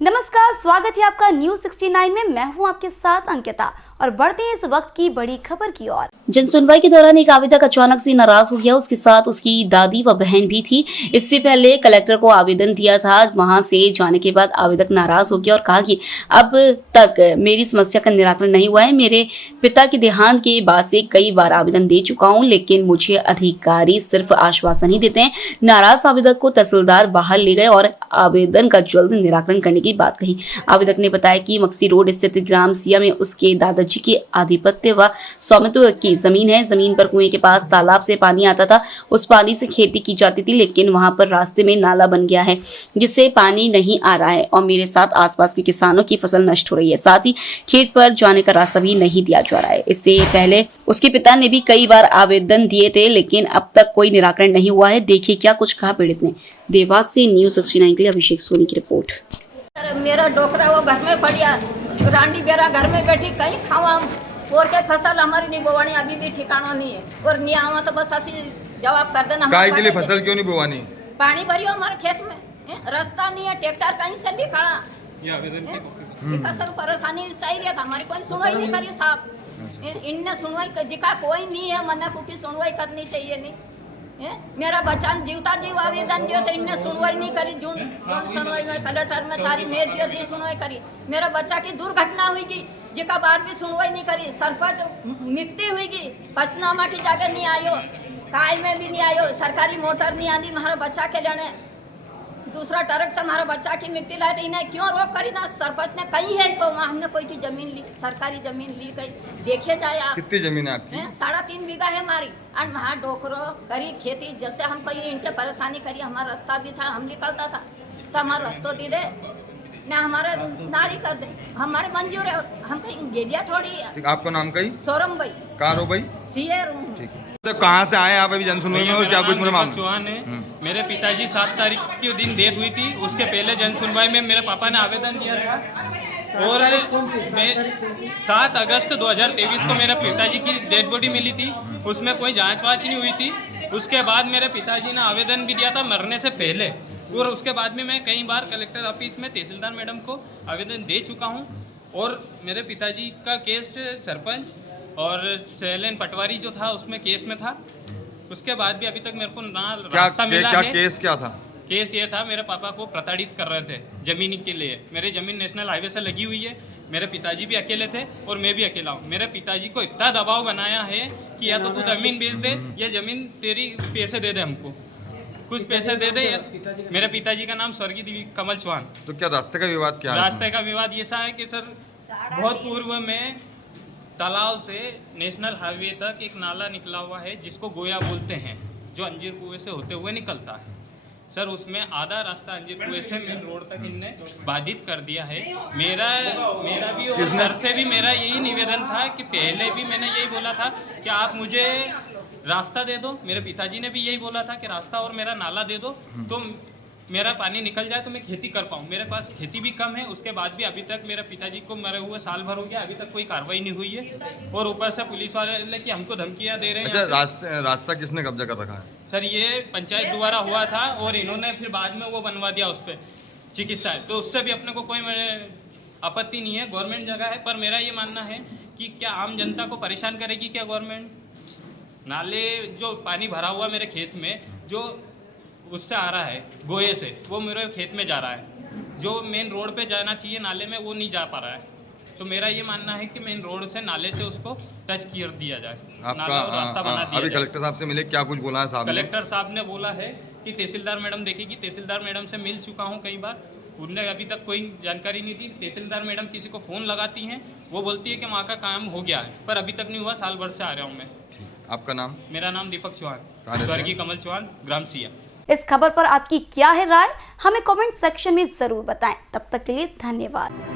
नमस्कार, स्वागत है आपका न्यूज 69 में। मैं हूं आपके साथ अंकिता और बढ़ते हैं इस वक्त की बड़ी खबर की ओर। जन सुनवाई के दौरान एक आवेदक अचानक से नाराज हो गया। उसके साथ उसकी दादी व बहन भी थी। इससे पहले कलेक्टर को आवेदन दिया था। वहां से जाने के बाद आवेदक नाराज हो गया और कहा कि अब तक मेरी समस्या का निराकरण नहीं हुआ है। मेरे पिता के देहांत के बाद से कई बार आवेदन दे चुका हूँ, लेकिन मुझे अधिकारी सिर्फ आश्वासन ही देते हैं। नाराज आवेदक को तहसीलदार बाहर ले गए और आवेदन का जल्द निराकरण करने की बात कही। आवेदक ने बताया कि मक्सी रोड स्थित ग्राम सिया में उसके दादाजी की आधिपत्य व स्वामित्व की जमीन है। जमीन पर कुएं के पास तालाब से पानी आता था। उस पानी से खेती की जाती थी, लेकिन वहां पर रास्ते में नाला बन गया है जिससे पानी नहीं आ रहा है और मेरे साथ आसपास के किसानों की फसल नष्ट हो रही है। साथ ही खेत पर जाने का रास्ता भी नहीं दिया जा रहा है। इससे पहले उसके पिता ने भी कई बार आवेदन दिए थे, लेकिन अब तक कोई निराकरण नहीं हुआ है। देखिए क्या कुछ कहा पीड़ित ने। देवास से न्यूज 69 के लिए अभिषेक सोनी की रिपोर्ट। मेरा डोकरा वो घर में पड़िया, रांडी बेरा घर में बैठी कहीं खावा और के फसल हमारी नहीं बोवानी अभी भी ठिकाना नहीं है और नहीं आवा तो बस ऐसी जवाब कर देना। काय के लिए फसल क्यों नहीं बोवानी? पानी भरियो हमारे खेत में, रास्ता नहीं है, ट्रैक्टर कहीं से नहीं खड़ा। फसल परेशानी सही रहता, हमारी कोई सुनवाई नहीं करी साहब। इनने सुनवाई जिका कोई नहीं है, मना को की सुनवाई करनी चाहिए नहीं। मेरा बच्चा जीवता जीव आवेदन दियो तो इनने सुनवाई नहीं करी। जून सुनवाई में कलेक्टर में सारी मेयर दियो दी सुनवाई करी। मेरा बच्चा की दुर्घटना हुई जिका बाद भी सुनवाई नहीं करी। सरपंच मृत्यु हुई, पंचनामा की जगह नहीं आयो, काय में भी नहीं आयो, सरकारी मोटर नहीं आनी हमारा बच्चा के लेने। दूसरा ट्रक से हमारा बच्चा की मृत्यु लाए तो इन्हें क्यों रोक करी ना? सरपंच ने कही है तो वहाँ हमने कोई की जमीन ली, सरकारी जमीन ली कहीं देखे जाए आप। कितनी जमीन है आपकी? 3.5 बीघा है हमारी। और वहाँ डोकरो करी खेती, जैसे हम कहीं इनके परेशानी करी, हमारा रास्ता भी था, हम निकलता था तो हमारा रास्ता दे दे ना, हमारे नारी कर दे, हमारे मंजूर है। हम कहीं गेलिया थोड़ी है। आपको नाम कही? सोरम भाई। कारो भाई? सीएर। ठीक है। तो कहाँ से आए आप अभी जनसुनवाई में और क्या कुछ मेरा मामला? चौहान है। मेरे पिताजी 7 तारीख के दिन डेथ हुई थी। उसके पहले जनसुनवाई में मेरे पापा ने आवेदन दिया था और 7 अगस्त 2023 को मेरे पिताजी की डेड बॉडी मिली थी। उसमें कोई जांच वाच नहीं हुई थी। उसके बाद मेरे पिताजी ने आवेदन भी दिया था मरने से पहले, और उसके बाद में मैं कई बार कलेक्टर ऑफिस में तहसीलदार मैडम को आवेदन दे चुका हूँ। और मेरे पिताजी का केस सरपंच और शैलेन पटवारी जो था उसमें केस में था। उसके बाद भी अभी तक मेरे को ना रास्ता मिला है। केस क्या था? केस ये था, मेरे पापा को प्रताड़ित कर रहे थे जमीन के लिए। मेरी जमीन नेशनल हाईवे से लगी हुई है। मेरे पिताजी भी अकेले थे और मैं भी अकेला हूँ। मेरे पिताजी को इतना दबाव बनाया है कि या तो तू जमीन बेच दे या जमीन तेरी पैसे दे दे, हमको कुछ पैसे दे दे। मेरे पिताजी का नाम स्वर्गीय कमल चौहान। तो क्या रास्ते का विवाद क्या है? रास्ते का विवाद ये सा है कि सर बहुत पूर्व में तालाब से नेशनल हाईवे तक एक नाला निकला हुआ है जिसको गोया बोलते हैं, जो अंजीर कुएं से होते हुए निकलता है। सर उसमें आधा रास्ता अंजीर कुएं से मेन रोड तक इनने बाधित कर दिया है। मेरा भी और सर से भी मेरा यही निवेदन था कि पहले भी मैंने यही बोला था कि आप मुझे रास्ता दे दो। मेरे पिताजी ने भी यही बोला था कि रास्ता और मेरा नाला दे दो तो मेरा पानी निकल जाए तो मैं खेती कर पाऊँ। मेरे पास खेती भी कम है। उसके बाद भी अभी तक मेरे पिताजी को मरे हुए साल भर हो गया, अभी तक कोई कार्रवाई नहीं हुई है। और ऊपर से पुलिस वाले कि हमको धमकियां दे रहे हैं। अच्छा, रास्ता किसने कब्जा कर रखा है? सर ये पंचायत द्वारा हुआ था और इन्होंने फिर बाद में वो बनवा दिया उस पर चिकित्सा, तो उससे भी अपने को कोई आपत्ति नहीं है। गवर्नमेंट जगह है, पर मेरा ये मानना है कि क्या आम जनता को परेशान करेगी क्या गवर्नमेंट? नाले जो पानी भरा हुआ मेरे खेत में जो उससे आ रहा है गोये से, वो मेरे खेत में जा रहा है। जो मेन रोड पे जाना चाहिए नाले में वो नहीं जा पा रहा है। तो मेरा ये मानना है कि मेन रोड से नाले से उसको टच कर दिया जाए, रास्ता बना दिया अभी जाए। कलेक्टर साहब से मिले, क्या कुछ बोला है साहब? कलेक्टर साहब ने बोला है कि तहसीलदार मैडम देखेगी। तहसीलदार मैडम से मिल चुका हूँ कई बार, उनने अभी तक कोई जानकारी नहीं दी। तहसीलदार मैडम किसी को फ़ोन लगाती हैं, वो बोलती है कि वहाँ का काम हो गया है, पर अभी तक नहीं हुआ। साल भर से आ रहा हूँ मैं। आपका नाम? मेरा नाम दीपक चौहान, स्वर्गीय कमल चौहान, ग्राम सिया। इस खबर पर आपकी क्या है राय, हमें कमेंट सेक्शन में जरूर बताएं। तब तक के लिए धन्यवाद।